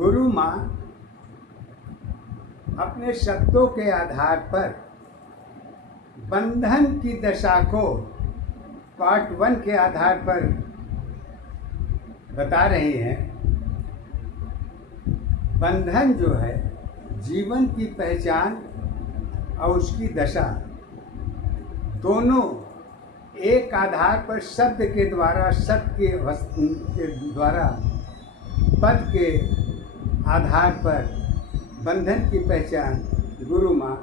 गुरु माँ अपने शब्दों के आधार पर बंधन की दशा को पार्ट 1 के आधार पर बता रही हैं। बंधन जो है जीवन की पहचान और उसकी दशा दोनों एक आधार पर शब्द के द्वारा, सत्य के द्वारा, पद के आधार पर बंधन की पहचान गुरु माँ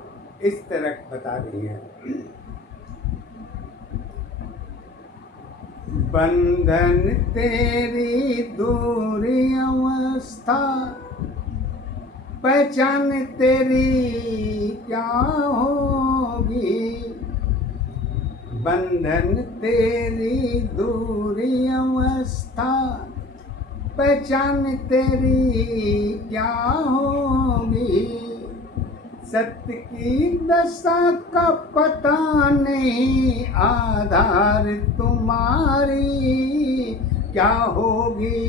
इस तरह बता रही है। बंधन तेरी दूरी अवस्था, पहचान तेरी क्या होगी। बंधन तेरी दूरी अवस्था, पहचान तेरी क्या होगी। सत्य की दशा का पता नहीं, आधार तुम्हारी क्या होगी।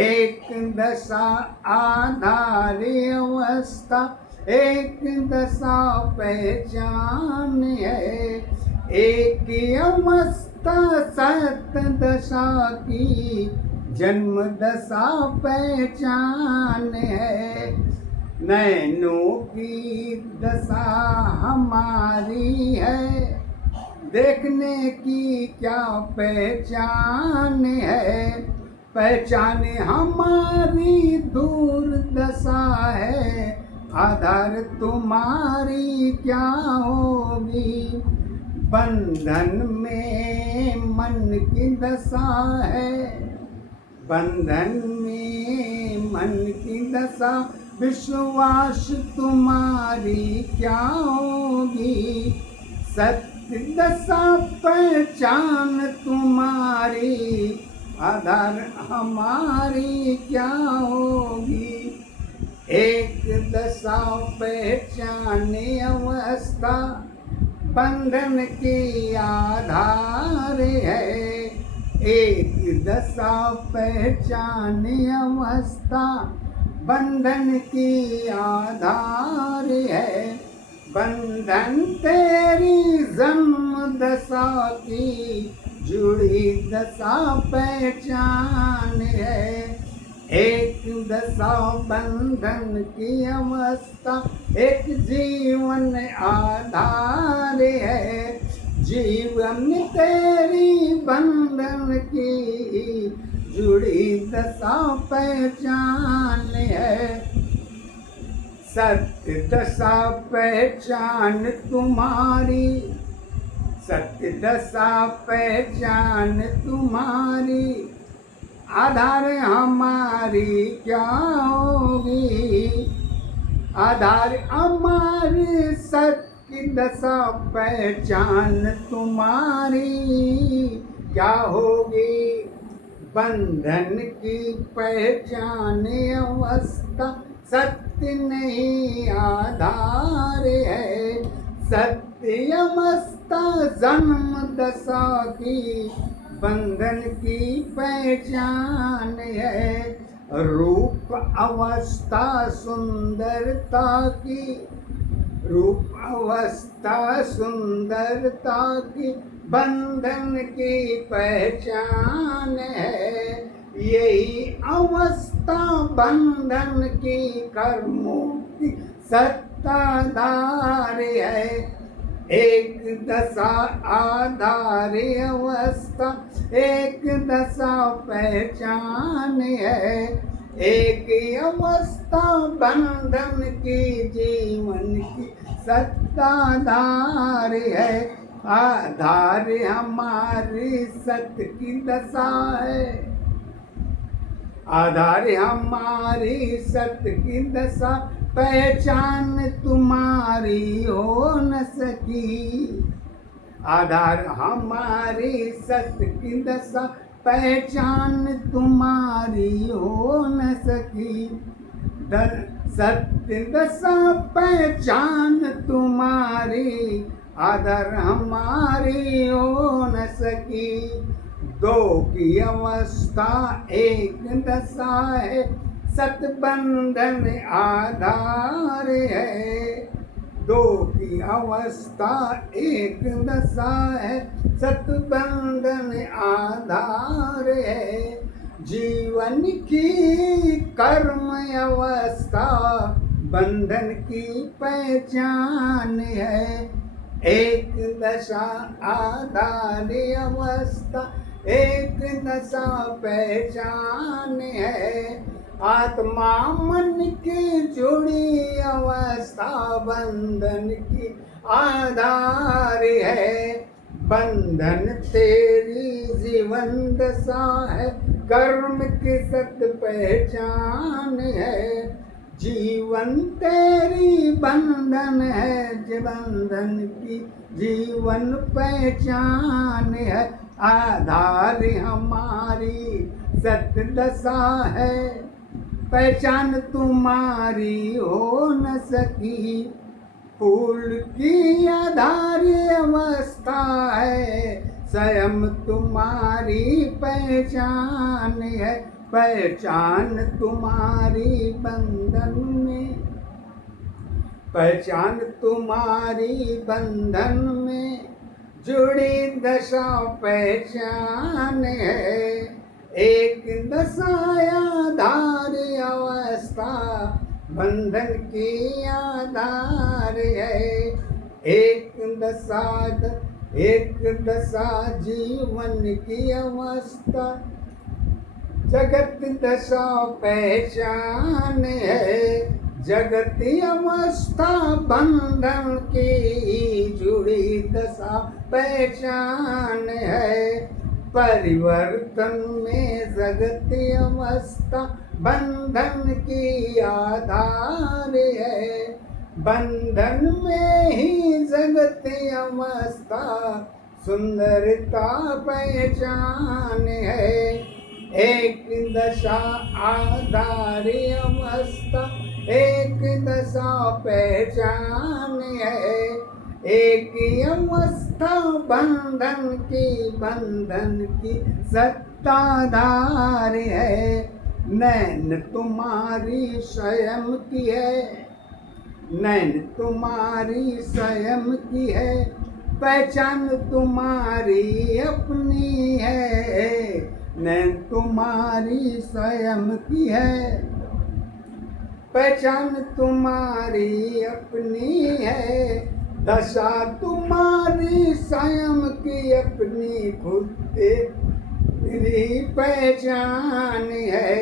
एक दशा आधार अवस्था, एक दशा पहचान है। एक अवस्था सत्य दशा की जन्म दशा पहचान है। नैनों की दशा हमारी है, देखने की क्या पहचान है। पहचान हमारी दूर दशा है, आधार तुम्हारी क्या होगी। बंधन में मन की दशा है, बंधन में मन की दशा, विश्वास तुम्हारी क्या होगी। सत्य दशा पहचान तुम्हारी, आधार हमारी क्या होगी। एक दशा पहचान अवस्था, बंधन की आधार है। एक दशा पहचान अवस्था, बंधन की आधार है। बंधन तेरी जन्म दशा की जुड़ी दशा पहचान है। एक दशा बंधन की अवस्था, एक जीवन आधार है। जीवन तेरी बंधन की जुड़ी दशा पहचान है। सत्य दशा पहचान तुम्हारी, सत्य दशा पहचान तुम्हारी, आधार हमारी क्या होगी। आधार हमारी सत्य दशा पहचान तुम्हारी क्या होगी। बंधन की पहचान अवस्था, सत्य नहीं आधार है। सत्य अवस्था जन्म दशा की, बंधन की पहचान है। रूप अवस्था सुंदरता की, रूप अवस्था सुंदरता की, बंधन की पहचान है। यही अवस्था बंधन की, कर्मों की सत्ताधार है। एक दशा आधार अवस्था, एक दशा पहचान है। एक अवस्था बंधन की, जीवन की सत्ताधार है। आधार हमारी सत्य की दशा है, आधार हमारी सत्य की दशा, पहचान तुम्हारी हो न सकी। आधार हमारी सत्य की दशा, पहचान तुम्हारी हो न सकी। सत्य दशा पहचान तुम्हारी, आधार हमारी हो न सकी। दो की अवस्था एक दशा है, सतबंधन आधार है। दो की अवस्था एक दशा है, सतबंधन आधार है। जीवन की कर्म अवस्था बंधन की पहचान है। एक दशा आधार अवस्था, एक दशा पहचान है। आत्मा मन की जुड़ी अवस्था बंधन की आधार है। बंधन तेरी जीवन दशा है, कर्म की सत पहचान है। जीवन तेरी बंधन है, बंधन की जीवन पहचान है। आधार हमारी सत्य दशा है, पहचान तुम्हारी हो न सकी। फूल की आधार अवस्था है, स्वयं तुम्हारी पहचान है। पहचान तुम्हारी बंधन में, पहचान तुम्हारी बंधन में जुड़ी दशा पहचान है। एक दशा आधार अवस्था बंधन की आधार है। एक दशा जीवन की अवस्था जगत दशा पहचान है। जगती अवस्था बंधन की जुड़ी दशा पहचान है। परिवर्तन में जगती अवस्था बंधन की आधार है। बंधन में ही जगती अवस्था सुंदरता पहचान है। एक दशा आधार अवस्था, एक दशा पहचान है। एक अवस्था बंधन की सत्ताधार है। नैन तुम्हारी स्वयं की है, नैन तुम्हारी स्वयं की है। पहचान तुम्हारी अपनी है, नैन तुम्हारी स्वयं की है। पहचान तुम्हारी अपनी है। दशा तुम्हारी स्वयं की अपनी, खुद तेरी पहचान है।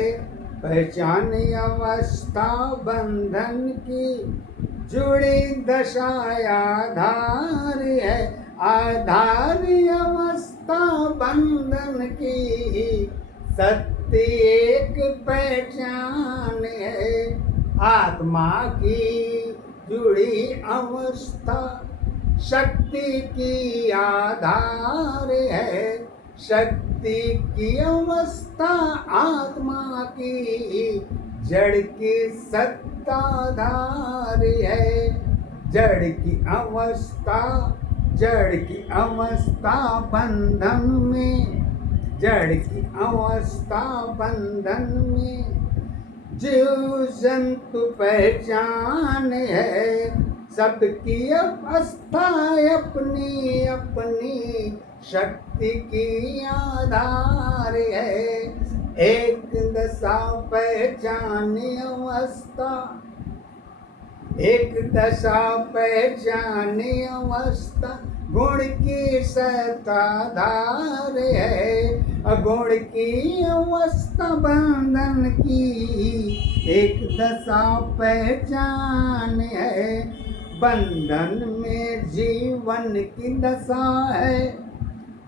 पहचान अवस्था बंधन की जुड़ी दशा आधार है। आधार अवस्था बंधन की सत्य एक पहचान है। आत्मा की जुड़ी अवस्था शक्ति की आधार है। शक्ति की अवस्था आत्मा की जड़ की सत्ताधार है। जड़ की अवस्था बंधन में, जड़ की अवस्था बंधन में जीव जंतु पहचान है। सबकी अवस्था अपनी अपनी शक्ति की आधार है। एक दशा पहचान अवस्था, एक दशा पहचान अवस्था गुण की सत्ताधार है। अगुण की अवस्था बंधन की एक दशा पहचान है। बंधन में जीवन की दशा है,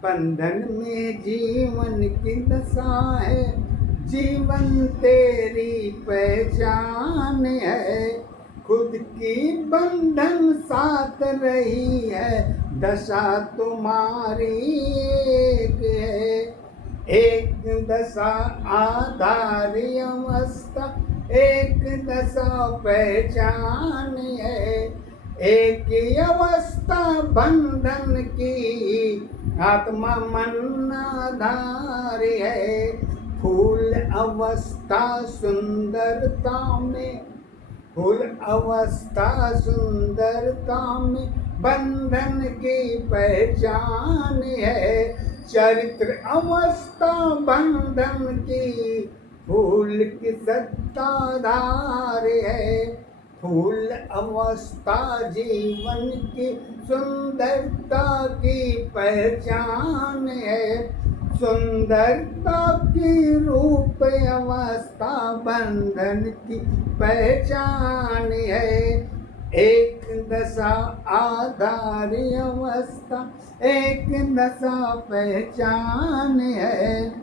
बंधन में जीवन की दशा है। जीवन तेरी पहचान है। खुद की बंधन साथ रही है, दशा तुम्हारी एक है। एक दशा आधार अवस्था, एक दशा पहचान है। एक ही अवस्था बंधन की आत्मा मन आधार है। फूल अवस्था सुंदरता में, फूल अवस्था सुंदरता में बंधन की पहचान है। चरित्र अवस्था बंधन की, फूल की सत्ताधार है। फूल अवस्था जीवन की सुंदरता की पहचान है। सुंदरता की रूप अवस्था बंधन की पहचान है। एक दशा आधार अवस्था, एक दशा पहचान है।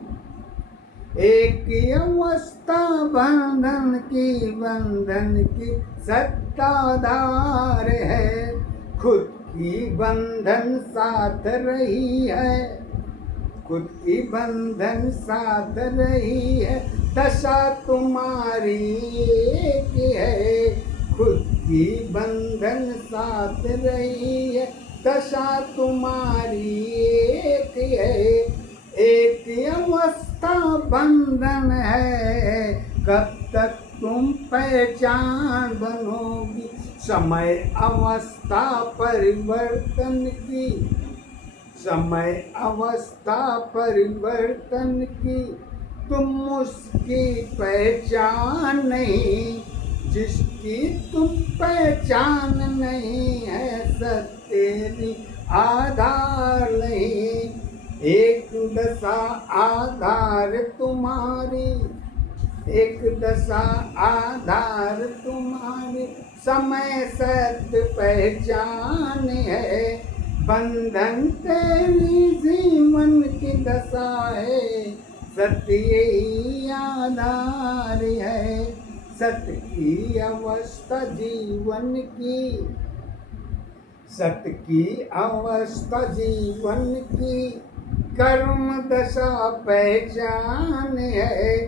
एक अवस्था बंधन की सत्ताधार है। खुद की बंधन साथ रही है, खुद की बंधन साथ रही है। दशा तुम्हारी एक है, खुद की बंधन साथ रही है। दशा तुम्हारी एक है। एक अवस्था बंधन है, कब तक तुम पहचान बनोगी। समय अवस्था परिवर्तन की, समय अवस्था परिवर्तन की। तुम उसकी पहचान नहीं जिसकी तुम पहचान नहीं है। सत्य आधार नहीं, एक दशा आधार तुम्हारी, एक दशा आधार तुम्हारी। समय सत्य पहचान है। बंधन तेरी जीवन की दशा है, सत्य ही आधार है। सत्य की अवस्था जीवन की, सत्य की अवस्था जीवन की। कर्म दशा पहचान है।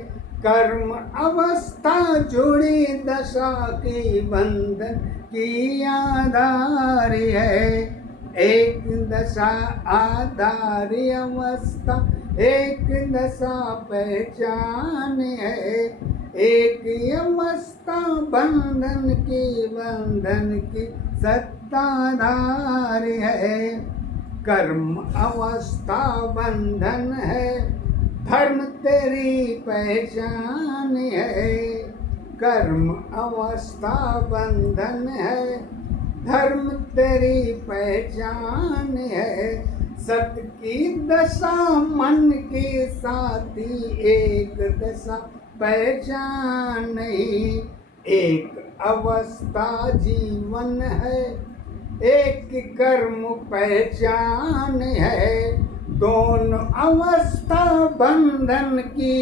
कर्म अवस्था जुड़ी दशा की बंधन की आधार है। एक दशा आधार अवस्था, एक दशा पहचान है। एक अवस्था बंधन की सत्ताधार है। कर्म अवस्था बंधन है, धर्म तेरी पहचान है। कर्म अवस्था बंधन है, धर्म तेरी पहचान है। सत्य की दशा मन के साथी, एक दशा पहचान नहीं। एक अवस्था जीवन है, एक कर्म पहचान है। दोनों अवस्था बंधन की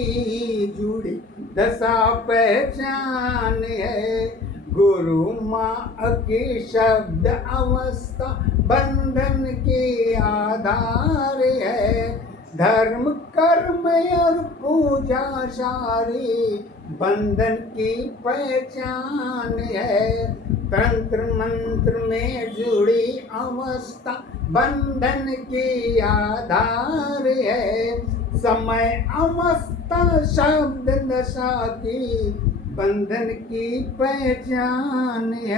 जुड़ी दशा पहचान है। गुरु माँ की शब्द अवस्था बंधन की आधार है। धर्म कर्म और पूजा सारी बंधन की पहचान है। तंत्र मंत्र में जुड़ी अवस्था बंधन की आधार है। समय अवस्था शब्द दशा की बंधन की पहचान है।